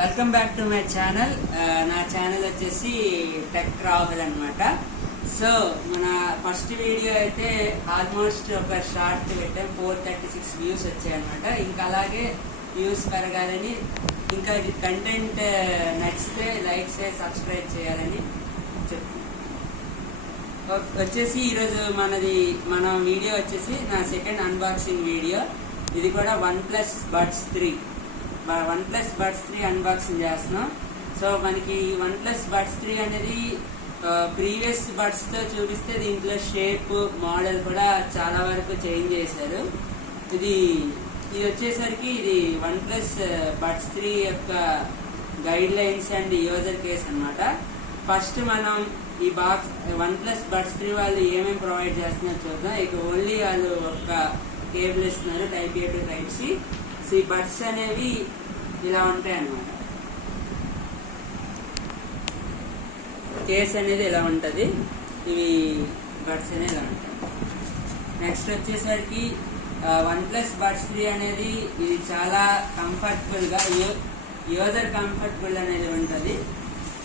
Welcome back to my channel. నా channel వచ్చేసి tech Rahul అనమాట. సో మన ఫస్ట్ వీడియో అయితే ఆల్మోస్ట్ ఒక షార్ట్ పెట్టాం, 436 వ్యూస్ వచ్చాయన్నమాట. ఇంకా అలాగే వ్యూస్ పెరగాలని, ఇంకా ఇది కంటెంట్ నచ్చితే లైక్ చేసి సబ్స్క్రైబ్ చేయాలని చెప్తున్నాను. వచ్చేసి ఈరోజు మన వీడియో వచ్చేసి నా సెకండ్ అన్బాక్సింగ్ వీడియో. ఇది కూడా OnePlus Buds 3 అన్బాక్సింగ్ చేస్తున్నాం. సో మనకి OnePlus Buds 3 అనేది ప్రీవియస్ బడ్స్ తో చూపిస్తే దీంట్లో షేప్ మోడల్ కూడా చాలా వరకు చేంజ్ చేశారు. ఇది వచ్చేసరికి ఇది OnePlus Buds 3 యొక్క guide lines and user case అన్నమాట. ఫస్ట్ మనం ఈ బాక్స్ OnePlus Buds 3 వాళ్ళు ఏమేమి ప్రొవైడ్ చేస్తున్నారో చూద్దాం. ఇక ఓన్లీ వాళ్ళు ఒక కేబుల్ ఇస్తున్నారు, type A to type C. So ఈ బడ్స్ అనేవి ఇలా ఉంటాయి అన్నమాట. కేస్ అనేది ఇలా ఉంటుంది, ఇవి బడ్స్ అనేది ఇలా ఉంటాయి. నెక్స్ట్ వచ్చేసరికి OnePlus Buds 3 అనేది ఇది చాలా కంఫర్టబుల్గా యూజర్ కంఫర్టబుల్ అనేది ఉంటుంది,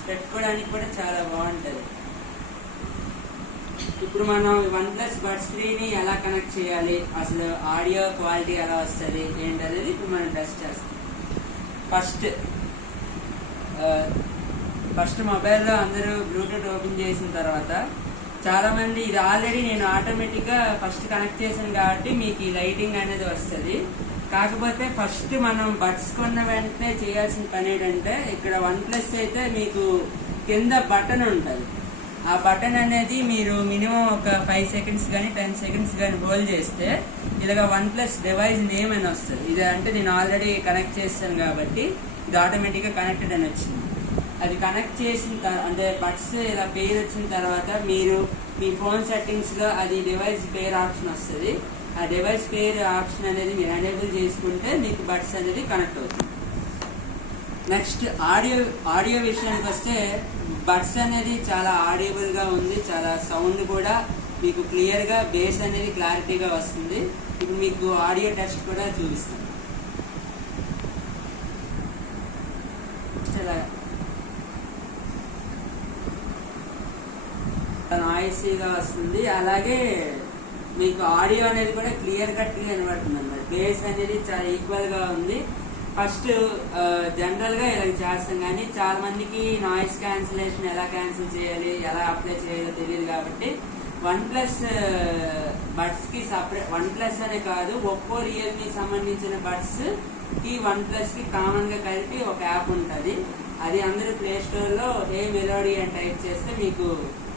పెట్టుకోవడానికి కూడా చాలా బాగుంటుంది. ఇప్పుడు మనం OnePlus Buds 3ని ఎలా కనెక్ట్ చేయాలి, అసలు ఆడియో క్వాలిటీ ఎలా వస్తుంది ఏంటనేది ఇప్పుడు మనం టెస్ట్ చేస్తాం. ఫస్ట్ మొబైల్లో అందరూ బ్లూటూత్ ఓపెన్ చేసిన తర్వాత చాలా మంది ఇది ఆల్రెడీ నేను ఆటోమేటిక్గా ఫస్ట్ కనెక్ట్ చేశాను కాబట్టి మీకు ఈ లైటింగ్ అనేది వస్తుంది. కాకపోతే ఫస్ట్ మనం బడ్స్ కొన్న వెంటనే చేయాల్సిన పని ఏంటంటే, ఇక్కడ OnePlus అయితే మీకు కింద బటన్ ఉంటుంది. ఆ బటన్ అనేది మీరు మినిమం ఒక 5 సెకండ్స్ కానీ 10 సెకండ్స్ కానీ హోల్డ్ చేస్తే ఇలాగ OnePlus డివైస్ నేమ్ అని వస్తుంది. ఇది అంటే నేను ఆల్రెడీ కనెక్ట్ చేస్తాను కాబట్టి ఇది ఆటోమేటిక్గా కనెక్టెడ్ అని వచ్చింది. అది కనెక్ట్ చేసిన అంటే బడ్స్ ఇలా పేరు వచ్చిన తర్వాత మీరు మీ ఫోన్ సెట్టింగ్స్లో అది డివైస్ పేరు ఆప్షన్ వస్తుంది. ఆ డివైస్ పేరు ఆప్షన్ అనేది మీరు ఎనేబుల్ చేసుకుంటే మీకు బడ్స్ అనేది కనెక్ట్ అవుతుంది. నెక్స్ట్ ఆడియో విషయానికి వస్తే బడ్స్ అనేది చాలా ఆడియబుల్గా ఉంది, చాలా సౌండ్ కూడా మీకు క్లియర్గా, బేస్ అనేది క్లారిటీగా వస్తుంది. ఇప్పుడు మీకు ఆడియో టెస్ట్ కూడా చూపిస్తాను. నాయిసీగా వస్తుంది, అలాగే మీకు ఆడియో అనేది కూడా క్లియర్ కట్గా వినబడుతుంది అన్నమాట. బేస్ అనేది చాలా ఈక్వల్గా ఉంది. ఫస్ట్ జనరల్గా ఇలా చేస్తాం, కానీ చాలా మందికి నాయిస్ క్యాన్సిలేషన్ ఎలా క్యాన్సిల్ చేయాలి, ఎలా అప్లై చేయాలో తెలియదు. కాబట్టి OnePlus బడ్స్కి సపరేట్, OnePlus అనే కాదు ఒప్పో రియల్మీ సంబంధించిన బడ్స్కి OnePlusకి కామన్గా కలిపి ఒక యాప్ ఉంటుంది. అది అందరూ ప్లే స్టోర్లో ఏ మెలోడీ అని టైప్ చేస్తే మీకు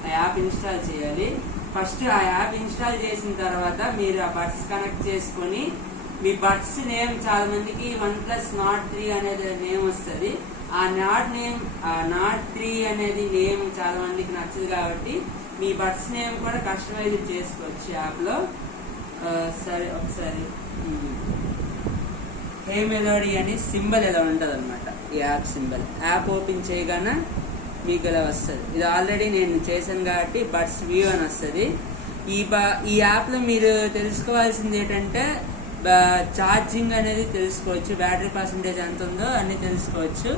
ఆ యాప్ ఇన్స్టాల్ చేయాలి. ఫస్ట్ ఆ యాప్ ఇన్స్టాల్ చేసిన తర్వాత మీరు ఆ బడ్స్ కనెక్ట్ చేసుకొని మీ బడ్స్ నేమ్, చాలా మందికి OnePlus Nord 3 అనేది నేమ్ వస్తుంది. ఆ Nord 3 అనేది నేమ్ చాలా మందికి నచ్చదు కాబట్టి మీ బడ్స్ నేమ్ కూడా కస్టమైజ్ చేసుకోవచ్చు యాప్లో. సరే ఒకసారి హే మెలోడీ అని సింబల్ ఇలా ఉంటుంది అనమాట. ఈ యాప్ సింబల్ యాప్ ఓపెన్ చేయగానే మీకు ఇలా వస్తుంది. ఇది ఆల్రెడీ నేను చేశాను కాబట్టి బడ్స్ వ్యూ అని వస్తుంది. ఈ యాప్లో మీరు తెలుసుకోవాల్సింది ఏంటంటే ఛార్జింగ్ అనేది తెలుసుకోవచ్చు, బ్యాటరీ పర్సంటేజ్ ఎంత ఉందో అన్ని తెలుసుకోవచ్చు.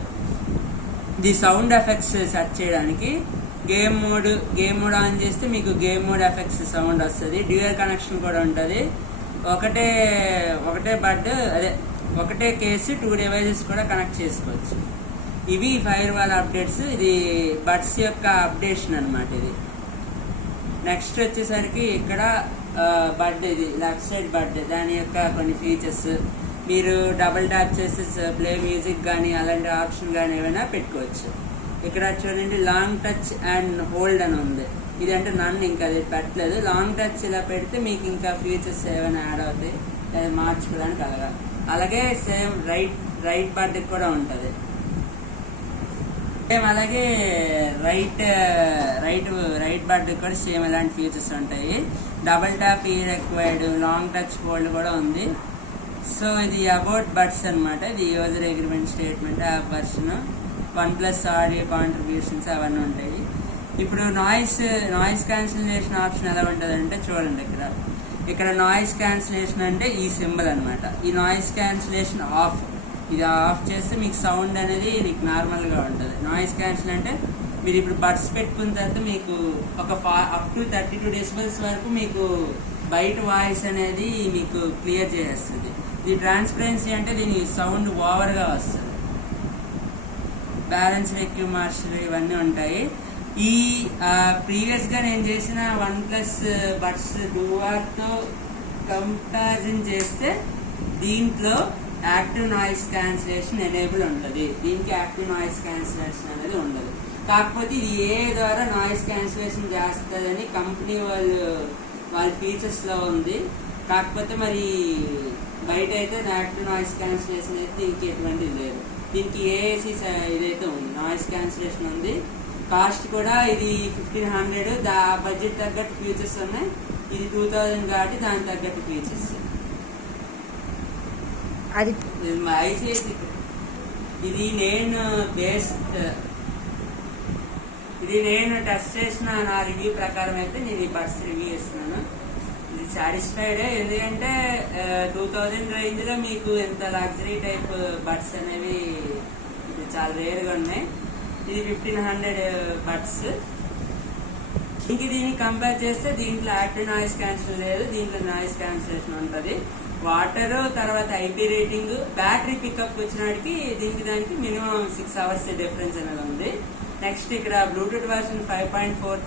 ఇది సౌండ్ ఎఫెక్ట్స్ సెర్చ్ చేయడానికి గేమ్ మోడ్ ఆన్ చేస్తే మీకు గేమ్ మోడ్ ఎఫెక్ట్స్ సౌండ్ వస్తుంది. డ్యూయల్ కనెక్షన్ కూడా ఉంటుంది. ఒకటే బడ్ అదే ఒకటే కేసు 2 డివైజెస్ కూడా కనెక్ట్ చేసుకోవచ్చు. ఇవి ఫైర్ వాల్ అప్డేట్స్. ఇది బడ్స్ యొక్క అప్డేషన్ అనమాట. ఇది నెక్స్ట్ వచ్చేసరికి ఇక్కడ బడ్, ఇది లెఫ్ట్ సైడ్ బడ్, దాని యొక్క కొన్ని ఫీచర్స్. మీరు డబుల్ ట్యాప్ చేస్తే ప్లే మ్యూజిక్ కానీ అలాంటి ఆప్షన్ కానీ ఏమైనా పెట్టుకోవచ్చు. ఇక్కడ చూడండి లాంగ్ టచ్ అండ్ హోల్డ్ అని ఉంది. ఇది అంటే నన్ను ఇంకా అది పెట్టలేదు. లాంగ్ టచ్ ఇలా పెడితే మీకు ఇంకా ఫీచర్స్ ఏమైనా యాడ్ అవుతాయి, అది మార్చుకోవడానికి అలాగే సేమ్ రైట్ బడ్కి కూడా ఉంటుంది. సేమ్ అలాగే రైట్ బడ్కి కూడా సేమ్ ఇలాంటి ఫీచర్స్ ఉంటాయి. Double tap required, long touch hold కూడా ఉంది. సో ఇది అబౌట్ బడ్స్ అనమాట. ఇది user agreement statement, app version, OnePlus audio contributions అవన్నీ ఉంటాయి. ఇప్పుడు నాయిస్ క్యాన్సిలేషన్ ఆప్షన్ ఎలా ఉంటుంది అంటే చూడండి, ఇక్కడ నాయిస్ క్యాన్సిలేషన్ అంటే ఈ సింబల్ అనమాట. ఈ నాయిస్ క్యాన్సిలేషన్ ఆఫ్ ఇది ఆఫ్ చేస్తే మీకు సౌండ్ అనేది మీకు నార్మల్గా ఉంటుంది. నాయిస్ క్యాన్సిల్ అంటే మీరు ఇప్పుడు బడ్స్ పెట్టుకున్న తర్వాత మీకు ఒక అప్ టు 32 డెసిబల్స్ వరకు మీకు బయట వాయిస్ అనేది మీకు క్లియర్ చేసేస్తుంది. ఇది ట్రాన్స్పరెన్సీ అంటే దీని సౌండ్ ఓవర్గా వస్తుంది. బ్యాలెన్స్ ఎక్కువ మార్షల్ ఇవన్నీ ఉంటాయి. ఈ ప్రీవియస్గా నేను చేసిన OnePlus బడ్స్ డూఆర్తో కంపారిజన్ చేస్తే దీంట్లో యాక్టివ్ నాయిస్ క్యాన్సిలేషన్ ఎనేబుల్ ఉంటుంది. దీనికి యాక్టివ్ నాయిస్ క్యాన్సిలేషన్ అనేది ఉండదు. కాకపోతే ఇది ఏ ద్వారా నాయిస్ క్యాన్సిలేషన్ చేస్తుందని కంపెనీ వాళ్ళ ఫీచర్స్లో ఉంది. కాకపోతే మరి బయట అయితే యాక్టివ్ నాయిస్ క్యాన్సిలేషన్ అయితే దీనికి ఎటువంటిది లేదు. దీనికి ఏఏసీ ఇదైతే ఉంది, నాయిస్ క్యాన్సిలేషన్ ఉంది. కాస్ట్ కూడా ఇది 1500, బడ్జెట్ తగ్గట్టు ఫీచర్స్ ఉన్నాయి. ఇది 2000 కాబట్టి దానికి తగ్గట్టు ఫీచర్స్. అది ఐసిఐసి ఇది నేను టెస్ట్ చేసిన నా రివ్యూ ప్రకారం అయితే నేను ఈ బడ్స్ రివ్యూ చేస్తున్నాను. ఇది సాటిస్ఫైడ్. ఎందుకంటే 2000 రేంజ్ లో మీకు ఎంత లగ్జరీ టైప్ బడ్స్ అనేవి ఇది చాలా రేర్ గా ఉన్నాయి. ఇది 1500 బడ్స్. ఇంక దీన్ని కంపేర్ చేస్తే దీంట్లో యాక్టివ్ నాయిస్ క్యాన్సిల్ లేదు, దీంట్లో నాయిస్ క్యాన్సిలేషన్ ఉంటుంది. వాటర్ తర్వాత ఐపీ రేటింగ్, బ్యాటరీ పికప్ వచ్చినాడికి దానికి మినిమం 6 hours డిఫరెన్స్ అనేది ఉంది. నెక్స్ట్ ఇక్కడ బ్లూటూత్ వర్షన్ 5.4